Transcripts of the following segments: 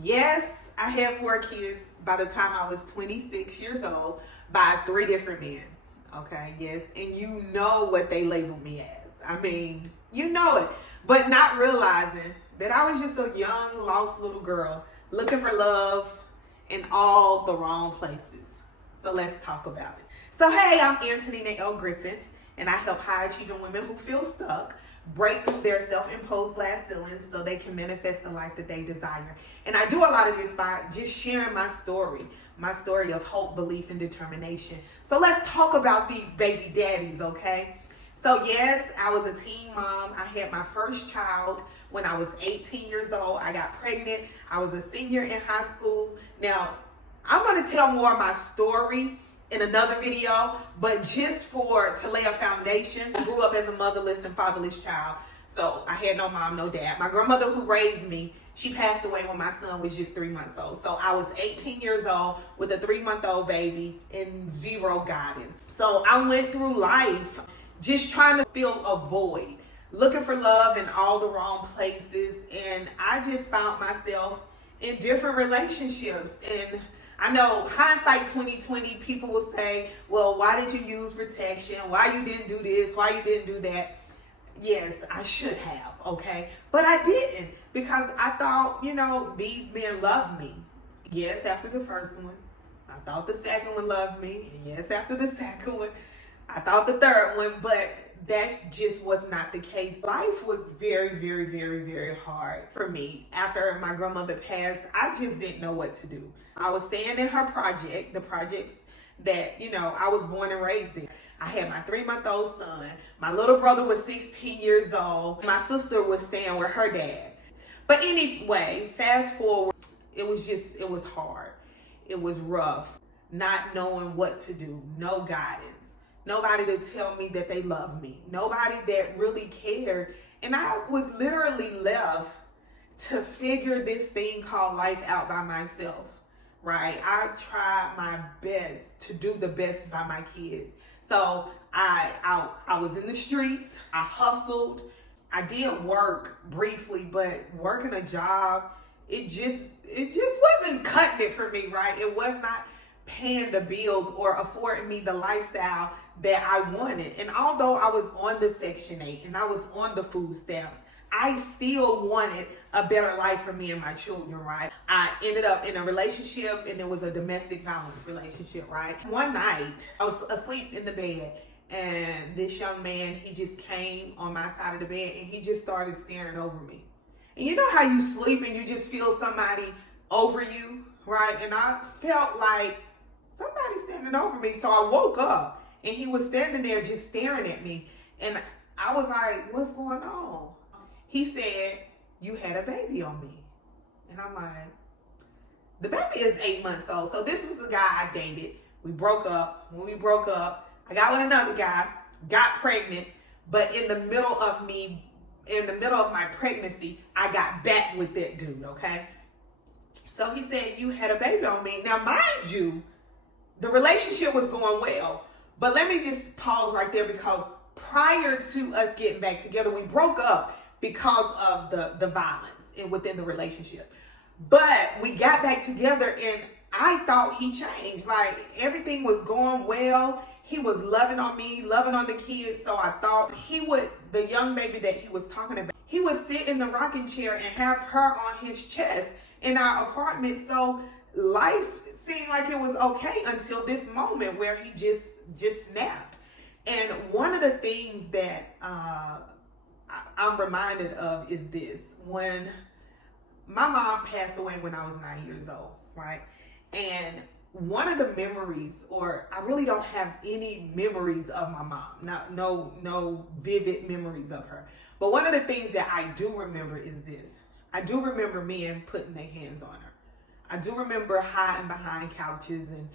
Yes, I had 4 kids by the time I was 26 years old by 3 different men. Okay, yes, and you know what they labeled me as. I mean, you know it, but not realizing that I was just a young, lost little girl looking for love in all the wrong places. So let's talk about it. So hey, I'm Antonina L. Griffin, and I help high-achieving women who feel stuck break through their self-imposed glass ceilings so they can manifest the life that they desire. And I do a lot of this by just sharing my story of hope, belief, and determination. So let's talk about these baby daddies, okay? So yes, I was a teen mom. I had my first child when I was 18 years old. I got pregnant. I was a senior in high school. Now, I'm going to tell more of my story in another video, but just to lay a foundation, I grew up as a motherless and fatherless child. So I had no mom, no dad. My grandmother who raised me, she passed away when my son was just 3 months old. So I was 18 years old with a 3-month-old baby and zero guidance. So I went through life just trying to fill a void, looking for love in all the wrong places. And I just found myself in different relationships. And I know hindsight 2020, people will say, well, why did you use protection? Why you didn't do this? Why you didn't do that? Yes, I should have, okay? But I didn't, because I thought, these men love me. Yes, after the first one. I thought the second one loved me. And yes, after the second one. I thought the third one, but that just was not the case. Life was very, very, very, very hard for me. After my grandmother passed, I just didn't know what to do. I was staying in her project, the projects that, I was born and raised in. I had my 3-month-old son. My little brother was 16 years old. My sister was staying with her dad. But anyway, fast forward, it was hard. It was rough, not knowing what to do, no guidance. Nobody to tell me that they love me. Nobody that really cared. And I was literally left to figure this thing called life out by myself, right? I tried my best to do the best by my kids. So I was in the streets. I hustled. I did work briefly, but working a job, it just wasn't cutting it for me, right? It was not paying the bills or affording me the lifestyle that I wanted. And although I was on the Section 8 and I was on the food stamps, I still wanted a better life for me and my children, right? I ended up in a relationship, and it was a domestic violence relationship, right? One night, I was asleep in the bed, and this young man, he just came on my side of the bed, and he just started staring over me. And you know how you sleep and you just feel somebody over you, right? And I felt like somebody standing over me. So I woke up, and he was standing there just staring at me. And I was like, what's going on? He said, you had a baby on me. And I'm like, the baby is 8 months old. So this was a guy I dated. We broke up. When we broke up, I got with another guy, got pregnant. But in the middle of my pregnancy, I got back with that dude, okay? So he said, you had a baby on me. Now, mind you, the relationship was going well. But let me just pause right there, because prior to us getting back together, we broke up because of the violence within the relationship. But we got back together, and I thought he changed. Like, everything was going well. He was loving on me, loving on the kids. So I thought the young baby that he was talking about, he would sit in the rocking chair and have her on his chest in our apartment. So life seemed like it was okay until this moment where he just snapped. And one of the things that I'm reminded of is this. When my mom passed away when I was 9 years old, right? And one of the memories, or I really don't have any memories of my mom, no vivid memories of her. But one of the things that I do remember is this. I do remember men putting their hands on her. I do remember hiding behind couches and,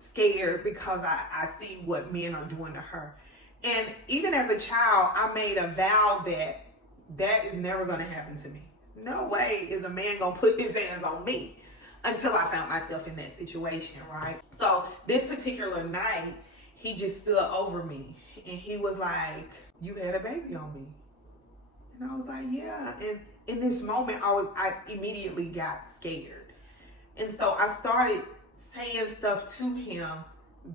scared because I see what men are doing to her. And even as a child, I made a vow that is never going to happen to me. No way is a man going to put his hands on me until I found myself in that situation, right? So this particular night, he just stood over me and he was like, you had a baby on me. And I was like, yeah. in this moment, I immediately got scared. And so I started saying stuff to him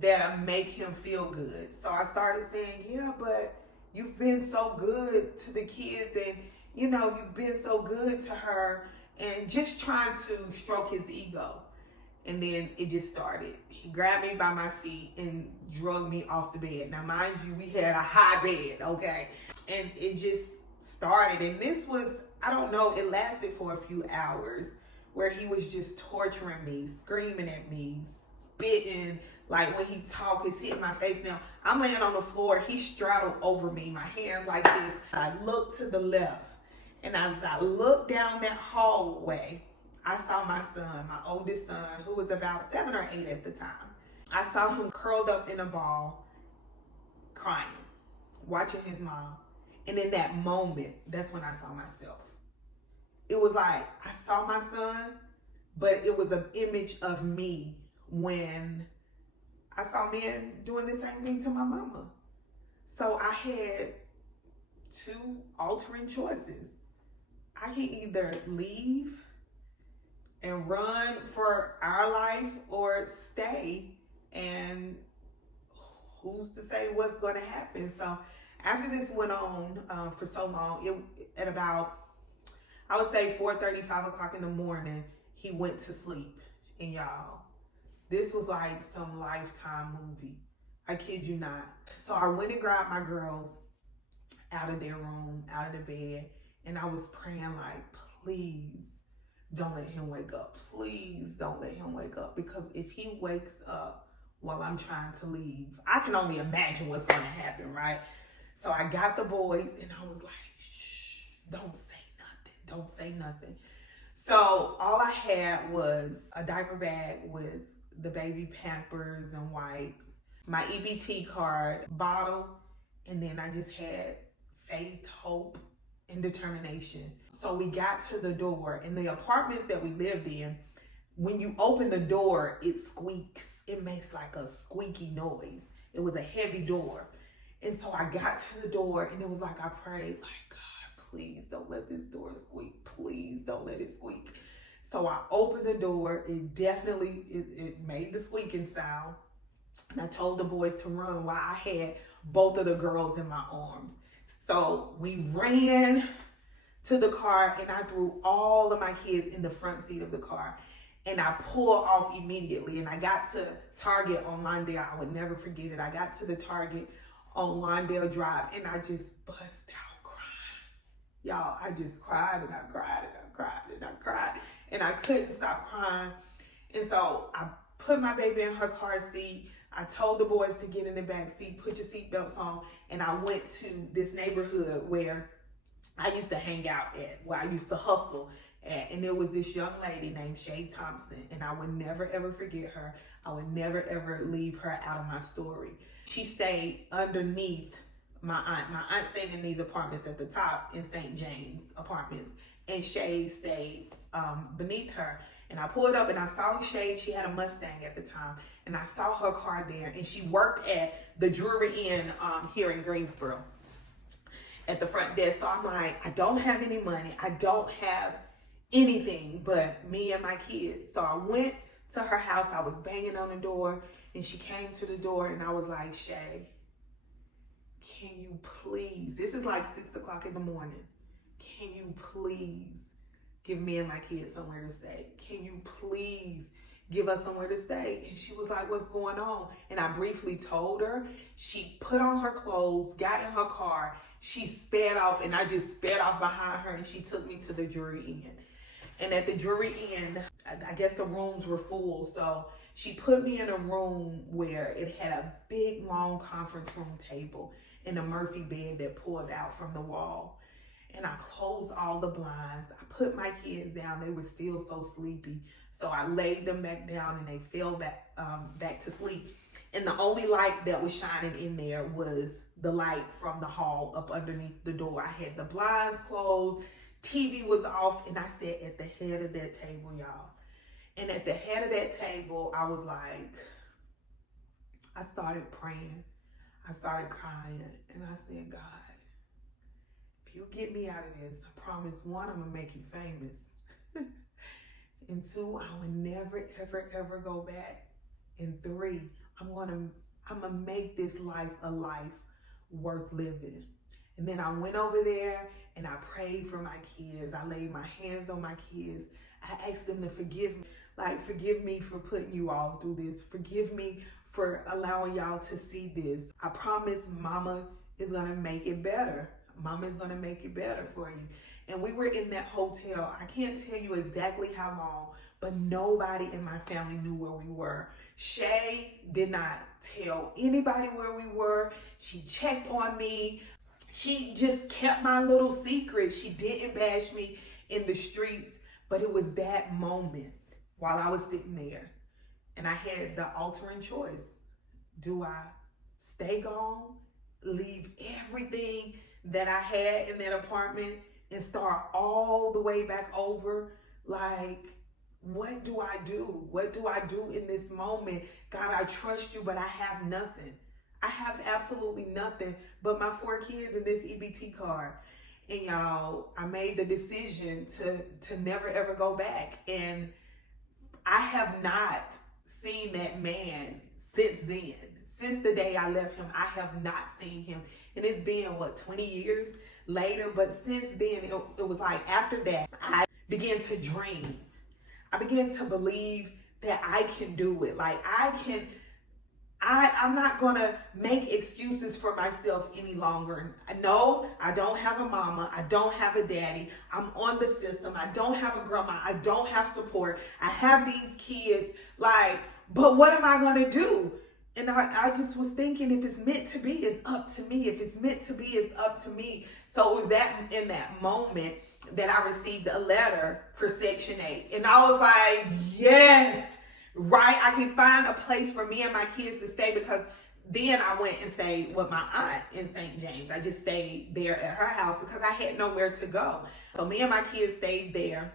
that make him feel good. So I started saying, yeah, but you've been so good to the kids, and you know, you've been so good to her, and just trying to stroke his ego. And then it just started. He grabbed me by my feet and drug me off the bed. Now, mind you, we had a high bed, okay? And it just started. And this was, I don't know, it lasted for a few hours, where he was just torturing me, screaming at me, spitting. Like when he talked, he's hitting my face. Now, I'm laying on the floor. He straddled over me, my hands like this. I looked to the left. And as I looked down that hallway, I saw my son, my oldest son, who was about 7 or 8 at the time. I saw him curled up in a ball, crying, watching his mom. And in that moment, that's when I saw myself. It was like, I saw my son, but it was an image of me when I saw men doing the same thing to my mama. So I had 2 altering choices. I can either leave and run for our life, or stay, and who's to say what's going to happen. So after this went on for so long, at about, I would say 4:30, 5 o'clock in the morning, he went to sleep. And y'all, this was like some Lifetime movie. I kid you not. So I went and grabbed my girls out of their room, out of the bed, and I was praying like, please don't let him wake up. Please don't let him wake up. Because if he wakes up while I'm trying to leave, I can only imagine what's going to happen, right? So I got the boys and I was like, shh, don't say nothing. Don't say nothing. So all I had was a diaper bag with the baby Pampers and wipes, my EBT card, bottle, and then I just had faith, hope, and determination. So we got to the door. In the apartments that we lived in, when you open the door, it squeaks. It makes like a squeaky noise. It was a heavy door. And so I got to the door, and it was like I prayed, like, God, please don't let this door squeak. Please don't let it squeak. So I opened the door. It definitely, it made the squeaking sound. And I told the boys to run while I had both of the girls in my arms. So we ran to the car, and I threw all of my kids in the front seat of the car, and I pulled off immediately. And I got to Target on Lawndale. I would never forget it. I got to the Target on Lawndale Drive, and I just bust out crying. Y'all, I just cried and I cried and I cried and I cried, and I couldn't stop crying. And so I put my baby in her car seat. I told the boys to get in the back seat, put your seatbelts on, and I went to this neighborhood where I used to hang out at, where I used to hustle at. And there was this young lady named Shay Thompson, and I would never ever forget her. I would never ever leave her out of my story. She stayed underneath my aunt. My aunt stayed in these apartments at the top in St. James apartments, and Shay stayed beneath her. And I pulled up and I saw Shay. She had a Mustang at the time, and I saw her car there, and she worked at the Jewelry Inn here in Greensboro at the front desk. So I'm like, I don't have any money. I don't have anything but me and my kids. So I went to her house. I was banging on the door, and she came to the door, and I was like, Shay, can you please, this is like 6 o'clock in the morning, can you please give me and my kids somewhere to stay? Can you please give us somewhere to stay? And she was like, what's going on? And I briefly told her. She put on her clothes, got in her car, she sped off, and I just sped off behind her, and she took me to the Jewelry Inn. And at the Jewelry Inn, I guess the rooms were full, so she put me in a room where it had a big, long conference room table and a Murphy bed that pulled out from the wall. And I closed all the blinds. I put my kids down. They were still so sleepy. So I laid them back down, and they fell back to sleep. And the only light that was shining in there was the light from the hall up underneath the door. I had the blinds closed, TV was off, and I sat at the head of that table, y'all. And at the head of that table, I was like, I started praying. I started crying, and I said, God, if you get me out of this, I promise, 1, I'm going to make you famous. And 2, I will never, ever, ever go back. And 3, I'm gonna make this life a life worth living. And then I went over there and I prayed for my kids. I laid my hands on my kids. I asked them to forgive me. Like, forgive me for putting you all through this. Forgive me for allowing y'all to see this. I promise Mama is gonna make it better. Mama is gonna make it better for you. And we were in that hotel. I can't tell you exactly how long, but nobody in my family knew where we were. Shay did not tell anybody where we were. She checked on me. She just kept my little secret. She didn't bash me in the streets, but it was that moment while I was sitting there and I had the altering choice. Do I stay gone, leave everything that I had in that apartment and start all the way back over? Like, what do I do? What do I do in this moment? God, I trust you, but I have nothing. I have absolutely nothing but my 4 kids and this EBT card. And y'all, I made the decision to never ever go back. And I have not seen that man since then. Since the day I left him, I have not seen him. And it's been, 20 years later? But since then, it was like after that, I began to dream. I began to believe that I can do it. Like, I'm not gonna make excuses for myself any longer. No, I don't have a mama. I don't have a daddy. I'm on the system. I don't have a grandma. I don't have support. I have these kids. Like, but what am I gonna do? And I just was thinking, if it's meant to be, it's up to me. If it's meant to be, it's up to me. So it was that in that moment that I received a letter for Section 8. And I was like, yes, right? I can find a place for me and my kids to stay, because then I went and stayed with my aunt in St. James. I just stayed there at her house because I had nowhere to go. So me and my kids stayed there.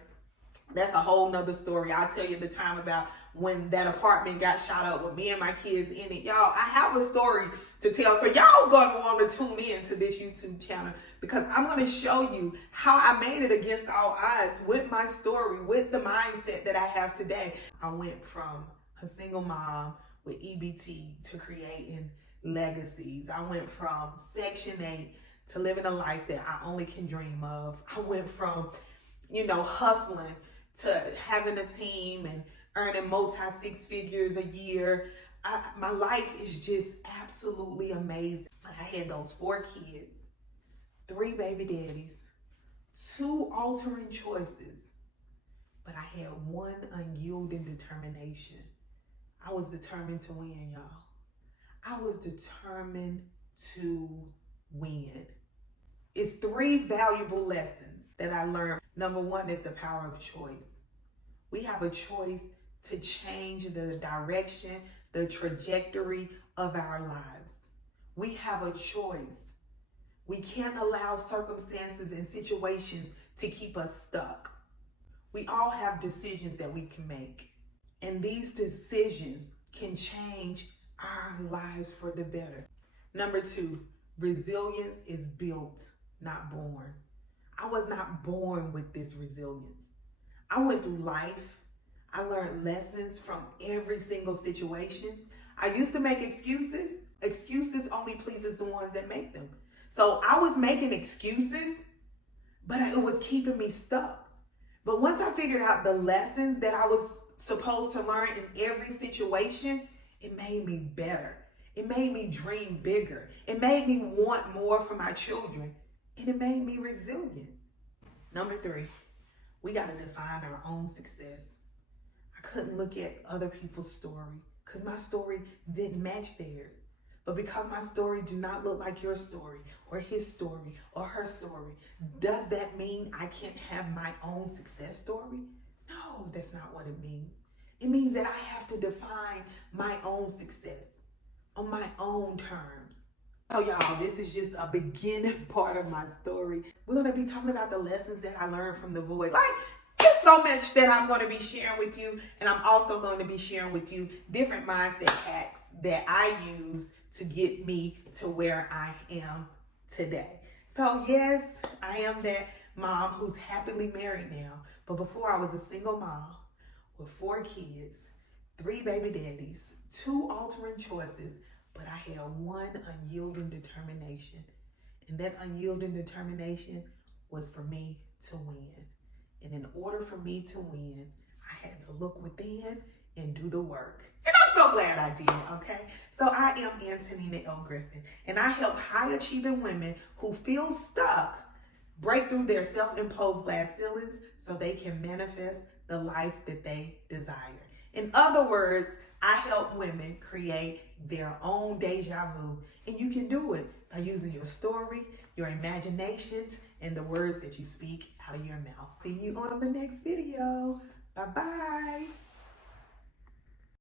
That's a whole nother story. I'll tell you the time about when that apartment got shot up with me and my kids in it. Y'all, I have a story to tell. So y'all gonna want to tune in to this YouTube channel, because I'm gonna show you how I made it against all odds with my story, with the mindset that I have today. I went from a single mom with EBT to creating Legacies. I went from Section 8 to living a life that I only can dream of. I went from, hustling to having a team and earning multi-6 figures a year. My life is just absolutely amazing. I had those 4 kids, 3 baby daddies, 2 altering choices, but I had 1 unyielding determination. I was determined to win, y'all. I was determined to win. It's 3 valuable lessons that I learned. Number 1 is the power of choice. We have a choice to change the direction, the trajectory of our lives. We have a choice. We can't allow circumstances and situations to keep us stuck. We all have decisions that we can make, and these decisions can change our lives for the better. Number 2, resilience is built, not born. I was not born with this resilience. I went through life. I learned lessons from every single situation. I used to make excuses. Excuses only pleases the ones that make them. So I was making excuses, but it was keeping me stuck. But once I figured out the lessons that I was supposed to learn in every situation, it made me better. It made me dream bigger. It made me want more for my children. And it made me resilient. Number 3, we got to define our own success. I couldn't look at other people's story because my story didn't match theirs. But because my story do not look like your story or his story or her story, does that mean I can't have my own success story? No, that's not what it means. It means that I have to define my own success on my own terms. So y'all, this is just a beginning part of my story. We're going to be talking about the lessons that I learned from the void. Like, there's so much that I'm going to be sharing with you. And I'm also going to be sharing with you different mindset hacks that I use to get me to where I am today. So yes, I am that mom who's happily married now. But before, I was a single mom with 4 kids, 3 baby daddies, 2 altering choices, but I had one unyielding determination. And that unyielding determination was for me to win. And in order for me to win, I had to look within and do the work. And I'm so glad I did, okay? So I am Antonina L. Griffin, and I help high-achieving women who feel stuck break through their self-imposed glass ceilings so they can manifest the life that they desire. In other words, I help women create their own deja vu, and you can do it by using your story, your imaginations, and the words that you speak out of your mouth. See you on the next video. Bye-bye.